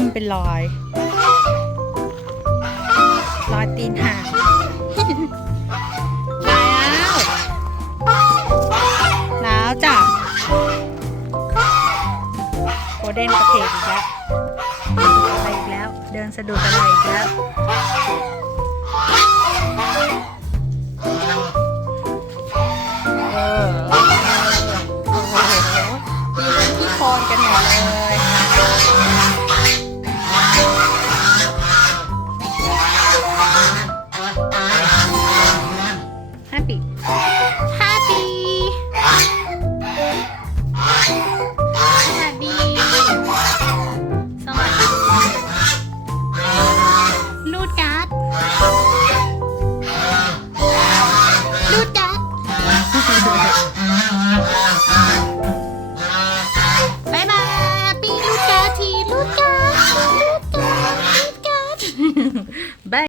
มเป็นรอย รอยตีนห่างแล้วแล้วจ้ะโกเด้นกระเพกอีกแล้วอะไรอีกแล้ว เดินสะดุดอะไรอีกแล้วเออโอ้โหตีกันที่คอนกันหมดเลย ดูจ้ะบายบายปีลูกกาทีลูกกาลูกกาลูกกาบาย